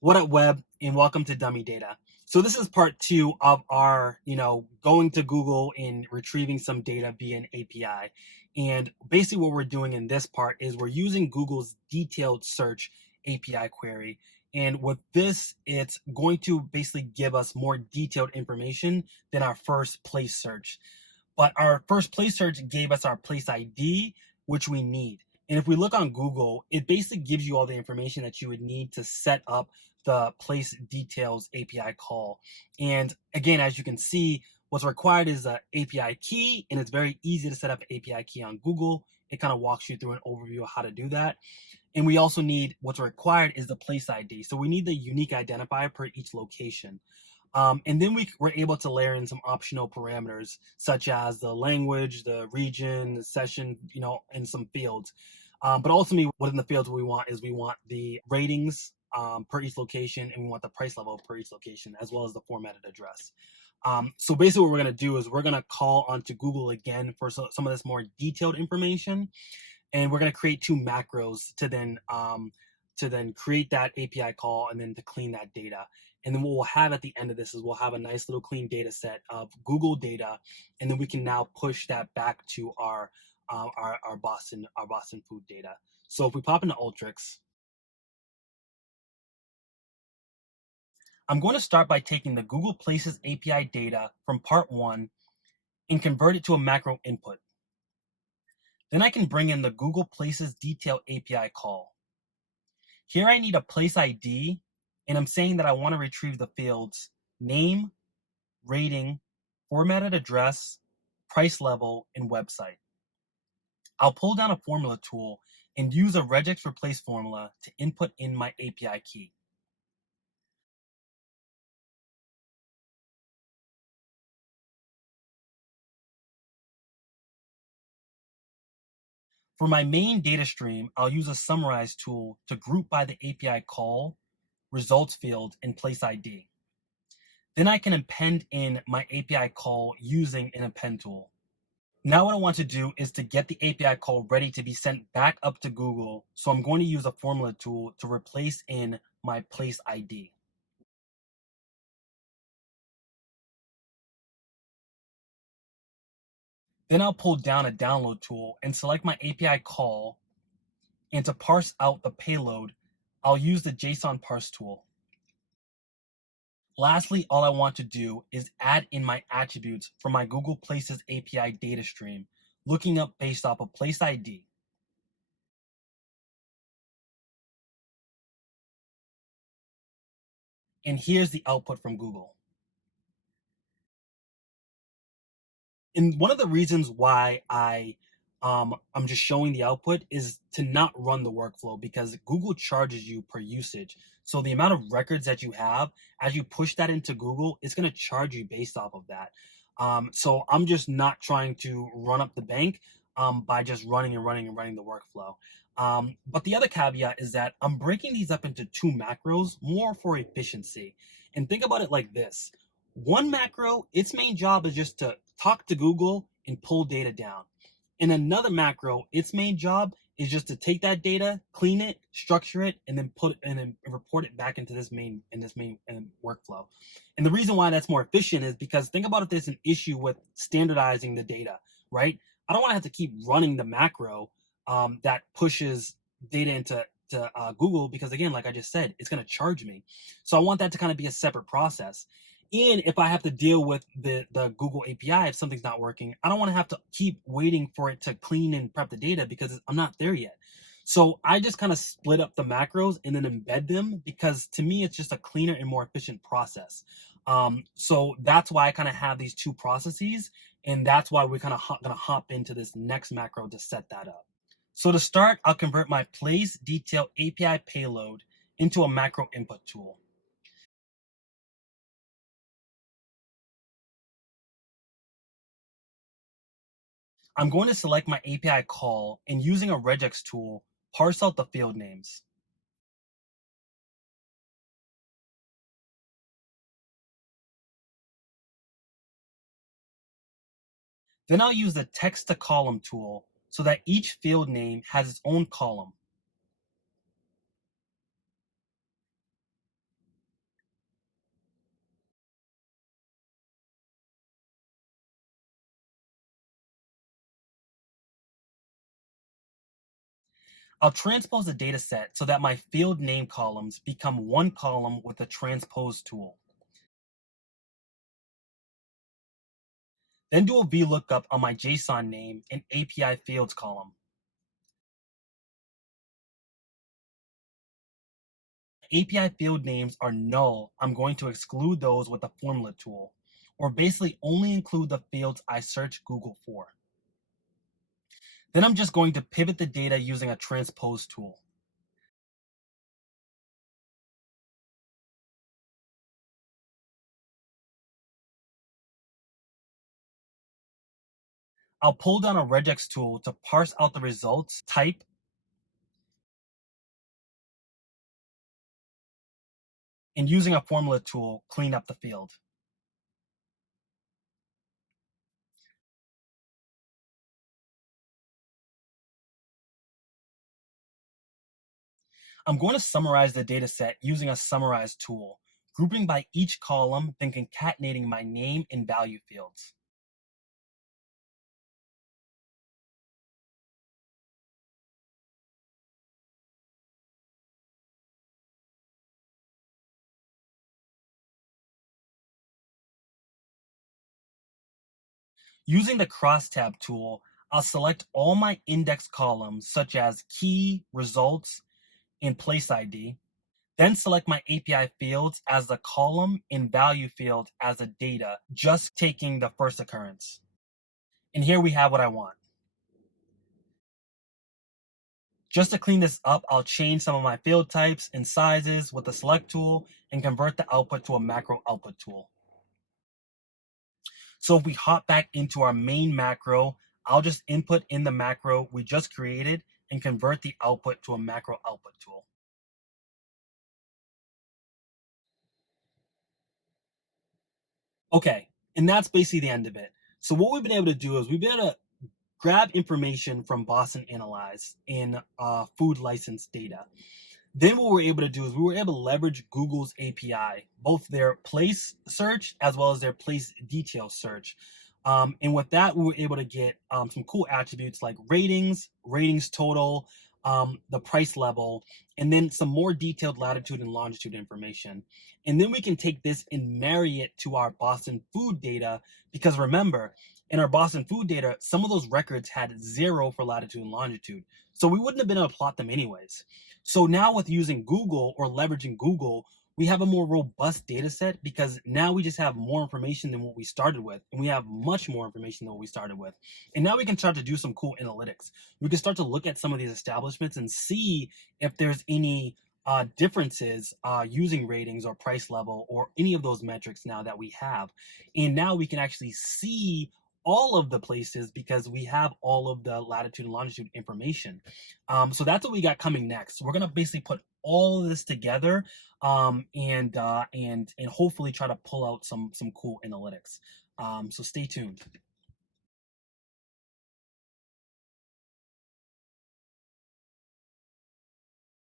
What up, web, and welcome to Dummy Data. So this is part two of our, going to Google and retrieving some data via an API. And basically what we're doing in this part is we're using Google's detailed search API query. And with this, it's going to basically give us more detailed information than our first place search. But our first place search gave us our place ID, which we need. And if we look on Google, it basically gives you all the information that you would need to set up the place details API call. And again, as you can see, what's required is an API key, and it's very easy to set up an API key on Google. It kind of walks you through an overview of how to do that. And we also need, what's required is the place ID. So we need the unique identifier per each location. And then we were able to layer in some optional parameters, such as the language, the region, the session, and some fields. But ultimately, within the fields we want the ratings per each location, and we want the price level per each location, as well as the formatted address. So basically what we're going to do is we're going to call onto Google again for some of this more detailed information. And we're going to create two macros to then create that API call and then to clean that data. And then what we'll have at the end of this is we'll have a nice little clean data set of Google data, and then we can now push that back to our BostonFood data. So if we pop into Ultrix, I'm going to start by taking the Google Places API data from part one and convert it to a macro input. Then I can bring in the Google Places detail API call. Here I need a place ID, and I'm saying that I want to retrieve the fields name, rating, formatted address, price level, and website. I'll pull down a formula tool and use a regex replace formula to input in my API key. For my main data stream, I'll use a summarize tool to group by the API call, results field, and place ID. Then I can append in my API call using an append tool. Now what I want to do is to get the API call ready to be sent back up to Google. So I'm going to use a formula tool to replace in my place ID. Then I'll pull down a download tool and select my API call. And to parse out the payload, I'll use the JSON parse tool. Lastly, all I want to do is add in my attributes for my Google Places API data stream, looking up based off of place ID. And here's the output from Google. And one of the reasons why I'm just showing the output is to not run the workflow, because Google charges you per usage. So the amount of records that you have, as you push that into Google, it's going to charge you based off of that. So I'm just not trying to run up the bank by just running the workflow. But the other caveat is that I'm breaking these up into two macros more for efficiency. And think about it like this. One macro, its main job is just to talk to Google and pull data down. In another macro, its main job is just to take that data, clean it, structure it, and then put it and then report it back into this main workflow. And the reason why that's more efficient is because think about if there's an issue with standardizing the data, right? I don't want to have to keep running the macro that pushes data into Google, because again, like I just said, it's going to charge me. So I want that to kind of be a separate process. And if I have to deal with the Google API, if something's not working, I don't want to have to keep waiting for it to clean and prep the data because I'm not there yet. So I just kind of split up the macros and then embed them, because to me, it's just a cleaner and more efficient process. So that's why I kind of have these two processes. And that's why we're kind of going to hop into this next macro to set that up. So to start, I'll convert my place detail API payload into a macro input tool. I'm going to select my API call and, using a regex tool, parse out the field names. Then I'll use the text to column tool so that each field name has its own column. I'll transpose the data set so that my field name columns become one column with the transpose tool. Then do a VLOOKUP on my JSON name and API fields column. API field names are null, I'm going to exclude those with the formula tool, or basically only include the fields I search Google for. Then I'm just going to pivot the data using a transpose tool. I'll pull down a regex tool to parse out the results, type, and using a formula tool, clean up the field. I'm going to summarize the data set using a summarize tool, grouping by each column, then concatenating my name and value fields. Using the crosstab tool, I'll select all my index columns, such as key, results, and place ID, then select my API fields as the column and value field as the data, just taking the first occurrence. And here we have what I want. Just to clean this up, I'll change some of my field types and sizes with the select tool and convert the output to a macro output tool. So if we hop back into our main macro, I'll just input in the macro we just created and convert the output to a macro output tool. Okay, and that's basically the end of it. So what we've been able to do is we've been able to grab information from Boston Analyze in food license data. Then what we're able to do is we were able to leverage Google's API, both their place search as well as their place detail search. And with that, we were able to get some cool attributes like ratings, ratings total, the price level, and then some more detailed latitude and longitude information. And then we can take this and marry it to our Boston food data, because remember, in our Boston food data, some of those records had 0 for latitude and longitude. So we wouldn't have been able to plot them anyways. So now with using Google or leveraging Google, we have a more robust data set because now we just have more information than what we started with. And we have much more information than what we started with. And now we can start to do some cool analytics. We can start to look at some of these establishments and see if there's any differences using ratings or price level or any of those metrics now that we have. And now we can actually see all of the places because we have all of the latitude and longitude information. So that's what we got coming next. We're gonna basically put all of this together and hopefully try to pull out some cool analytics. So stay tuned.